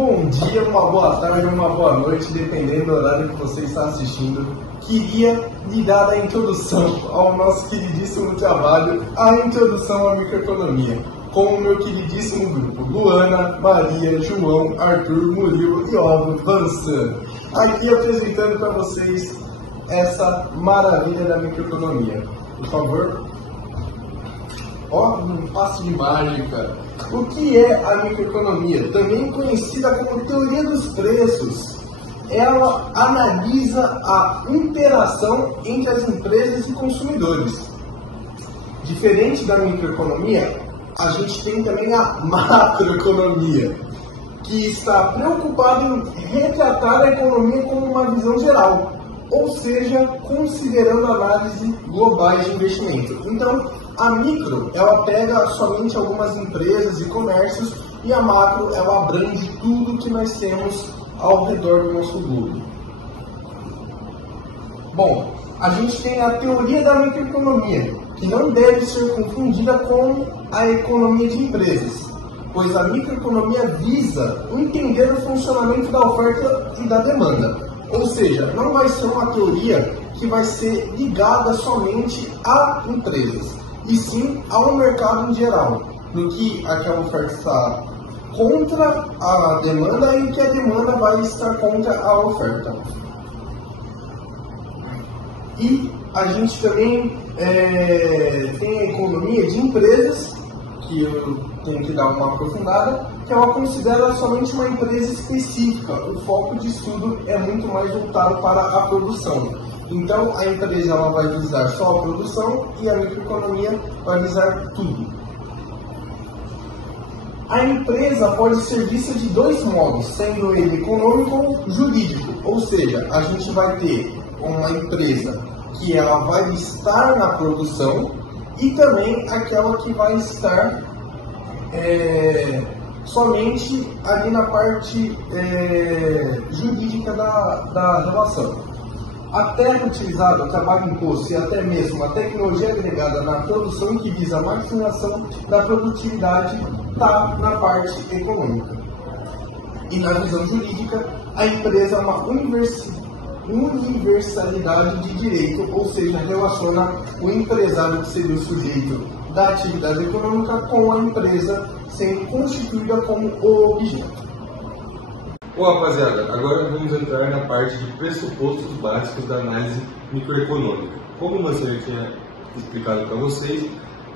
bom dia, uma boa tarde, uma boa noite, dependendo do horário que você está assistindo. Queria lhe dar a introdução ao nosso queridíssimo trabalho, a introdução à microeconomia, com o meu queridíssimo grupo, Luana, Maria, João, Arthur, Murilo e óbvio, Vansan. Aqui apresentando para vocês essa maravilha da microeconomia. Por favor. Um passo de mágica. O que é a microeconomia? Também conhecida como teoria dos preços. Ela analisa a interação entre as empresas e consumidores. Diferente da microeconomia, a gente tem também a macroeconomia, que está preocupada em retratar a economia como uma visão geral, ou seja, considerando análise globais de investimento. Então, a micro, ela pega somente algumas empresas e comércios, e a macro, ela abrange tudo que nós temos ao redor do nosso globo. Bom, a gente tem a teoria da microeconomia, que não deve ser confundida com a economia de empresas, pois a microeconomia visa entender o funcionamento da oferta e da demanda. Ou seja, não vai ser uma teoria que vai ser ligada somente a empresas, e sim ao mercado em geral, no que aquela oferta está contra a demanda e que a demanda vai estar contra a oferta. E a gente também tem a economia de empresas, que eu tenho que dar uma aprofundada, que ela considera somente uma empresa específica. O foco de estudo é muito mais voltado para a produção. Então, a empresa ela vai visar só a produção e a microeconomia vai visar tudo. A empresa pode ser vista de dois modos, sendo ele econômico ou jurídico. Ou seja, a gente vai ter uma empresa que ela vai estar na produção e também aquela que vai estar somente ali na parte jurídica da relação. A terra utilizada, o trabalho imposto e até mesmo a tecnologia agregada na produção que visa a maximização da produtividade está na parte econômica. E na visão jurídica, a empresa é uma universalidade de direito, ou seja, relaciona o empresário, que seria o sujeito da atividade econômica, com a empresa sendo constituída como o objeto. Bom, rapaziada, agora vamos entrar na parte de pressupostos básicos da análise microeconômica. Como o Marcelo tinha explicado para vocês,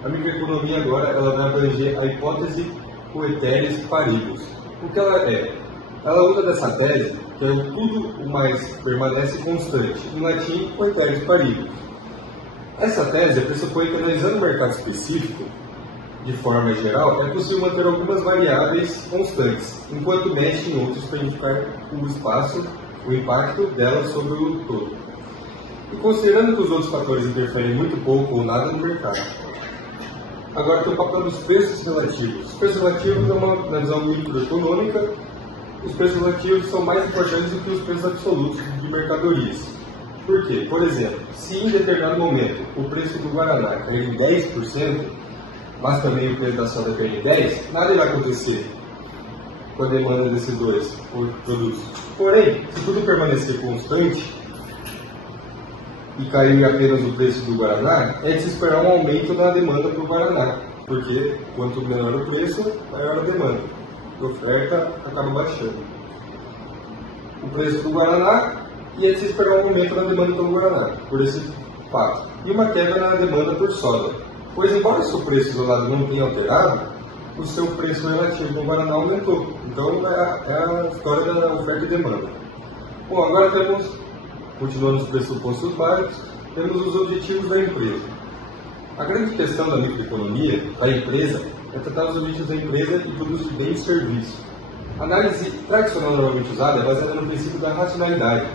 a microeconomia agora ela vai abranger a hipótese coeteris paribus. O que ela é? Ela usa dessa tese que é tudo o mais permanece constante, em latim coeteris paribus. Essa tese pressupõe que, analisando o mercado específico, de forma geral, é possível manter algumas variáveis constantes, enquanto mexe em outros para indicar o impacto delas sobre o todo. E considerando que os outros fatores interferem muito pouco ou nada no mercado. Agora tem o papel dos preços relativos. Os preços relativos, na visão microeconômica, os preços relativos são mais importantes do que os preços absolutos de mercadorias. Por quê? Por exemplo, se em determinado momento o preço do Guaraná cair em 10%, mas também o preço da soda cair em 10%, nada vai acontecer com a demanda desses dois produtos. Porém, se tudo permanecer constante e cair apenas o preço do Guaraná, é de se esperar um aumento na demanda para o Guaraná, porque quanto menor o preço, maior a demanda. A oferta acaba baixando o preço do Guaraná e é de se esperar um aumento na demanda pelo Guaraná, por esse fato. E uma quebra na demanda por soda. Pois, embora o seu preço isolado não tenha alterado, o seu preço relativo no Guaraná aumentou. Então, é a história da oferta e demanda. Bom, agora continuando os pressupostos básicos, temos os objetivos da empresa. A grande questão da microeconomia, da empresa, é tratar os objetivos da empresa e produtos de bem e serviço. A análise tradicional normalmente usada é baseada no princípio da racionalidade,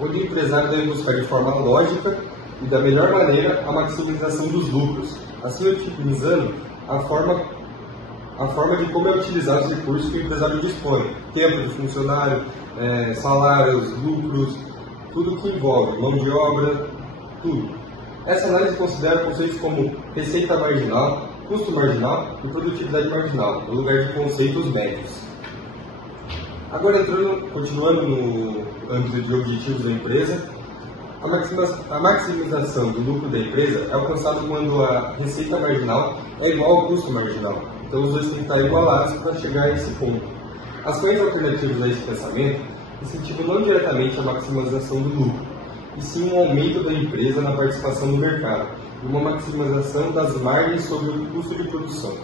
onde o empresário deve buscar de forma lógica e da melhor maneira a maximização dos lucros, assim otimizando a forma de como é utilizar os recursos que o empresário dispõe, tempo de funcionário, salários, lucros, tudo que envolve mão de obra, tudo. Essa análise considera conceitos como receita marginal, custo marginal e produtividade marginal, no lugar de conceitos médios. Agora, continuando no âmbito de objetivos da empresa, a maximização do lucro da empresa é alcançada quando a receita marginal é igual ao custo marginal. Então, os dois têm que estar igualados para chegar a esse ponto. Ações alternativas a esse pensamento incentivam não diretamente a maximização do lucro, e sim um aumento da empresa na participação no mercado, e uma maximização das margens sobre o custo de produção.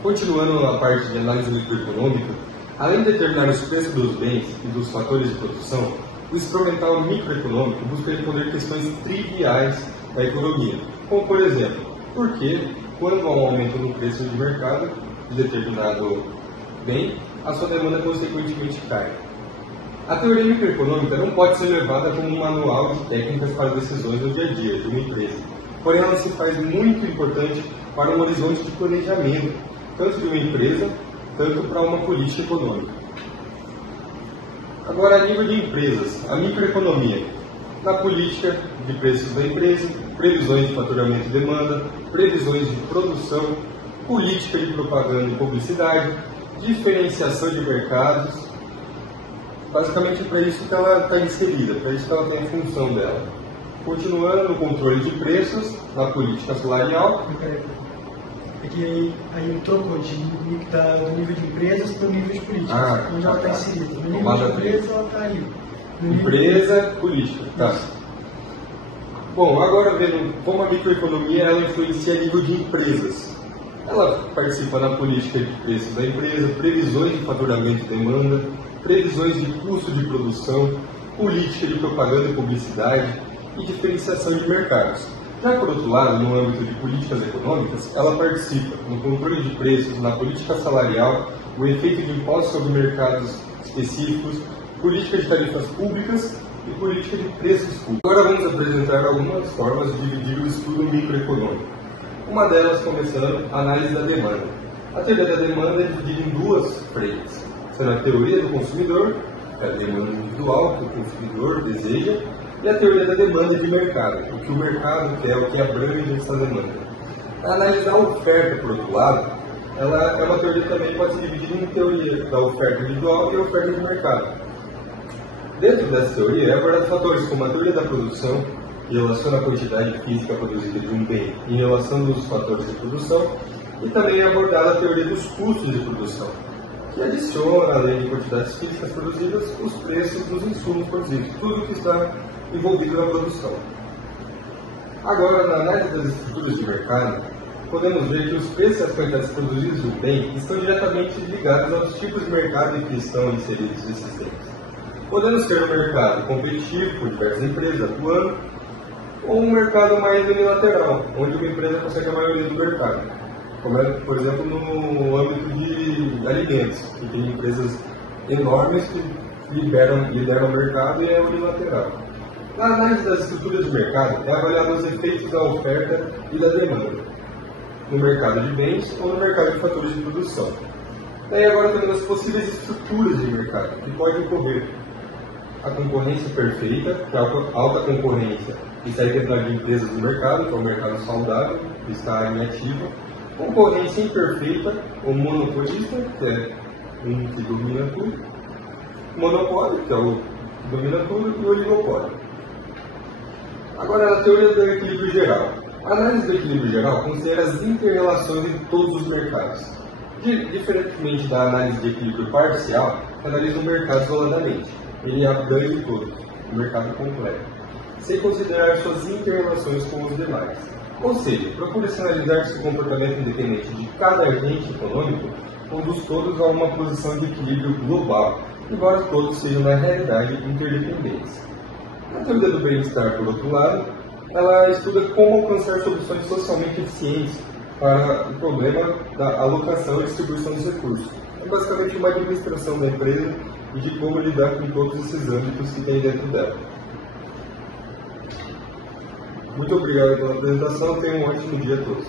Continuando a parte de análise microeconômica, além de determinar os preços dos bens e dos fatores de produção, o instrumental microeconômico busca responder questões triviais da economia, como por exemplo, por que, quando há um aumento no preço de mercado de determinado bem, a sua demanda consequentemente cai. A teoria microeconômica não pode ser levada como um manual de técnicas para decisões do dia a dia de uma empresa, porém ela se faz muito importante para um horizonte de planejamento, tanto de uma empresa, tanto para uma política econômica. Agora, a nível de empresas, a microeconomia, na política de preços da empresa, previsões de faturamento e demanda, previsões de produção, política de propaganda e publicidade, diferenciação de mercados. Basicamente é para isso que ela está inserida, para isso que ela tem a função dela. Continuando no controle de preços, na política salarial. É que aí trocou do nível de empresas para o nível de política, onde ela está inserida. No nível de empresa, ela está aí. Empresa, política. Tá. Bom, agora vendo como a microeconomia ela influencia a nível de empresas. Ela participa na política de preços da empresa, previsões de faturamento e demanda, previsões de custo de produção, política de propaganda e publicidade e diferenciação de mercados. Já por outro lado, no âmbito de políticas econômicas, ela participa no controle de preços, na política salarial, o efeito de impostos sobre mercados específicos, política de tarifas públicas e política de preços públicos. Agora vamos apresentar algumas formas de dividir o estudo microeconômico. Uma delas, começando, a análise da demanda. A teoria da demanda é dividida em duas frentes, sendo a teoria do consumidor, que é a demanda individual que o consumidor deseja, e a teoria da demanda de mercado, o que o mercado quer, o que abrange essa demanda. A análise da oferta, por outro lado, ela é uma teoria que também pode ser dividida em teoria da oferta individual e a oferta de mercado. Dentro dessa teoria, é abordado fatores como a teoria da produção, que relaciona a quantidade física produzida de um bem em relação dos fatores de produção, e também é abordada a teoria dos custos de produção, que adiciona, além de quantidades físicas produzidas, os preços dos insumos produzidos, tudo que está envolvido na produção. Agora, na análise das estruturas de mercado, podemos ver que os preços e as quantidades produzidas do bem estão diretamente ligados aos tipos de mercado em que estão inseridos esses bens. Podemos ter um mercado competitivo, com diversas empresas atuando, ou um mercado mais unilateral, onde uma empresa consegue a maioria do mercado. Como é, por exemplo, no âmbito de alimentos, que tem empresas enormes que lideram o mercado e é unilateral. Na análise das estruturas de mercado, é avaliado os efeitos da oferta e da demanda, no mercado de bens ou no mercado de fatores de produção. Daí agora temos as possíveis estruturas de mercado que podem ocorrer. A concorrência perfeita, que é a alta concorrência que está dentro de empresas do mercado, que é o mercado saudável, que está em ativa. Concorrência imperfeita, ou monopolista, que é um que domina tudo. Monopólio, que é o que domina tudo, e o oligopólio. Agora, a teoria do equilíbrio geral. A análise do equilíbrio geral considera as inter-relações de todos os mercados. Diferentemente da análise de equilíbrio parcial, que analisa o mercado isoladamente. Ele abrange todos, o mercado completo, sem considerar suas inter-relações com os demais. Ou seja, procura-se analisar se o comportamento independente de cada agente econômico conduz todos a uma posição de equilíbrio global, embora todos sejam, na realidade, interdependentes. A teoria do bem-estar, por outro lado, ela estuda como alcançar soluções socialmente eficientes para o problema da alocação e distribuição dos recursos. É basicamente uma administração da empresa e de como lidar com todos esses âmbitos que tem dentro dela. Muito obrigado pela apresentação, tenham um ótimo dia a todos.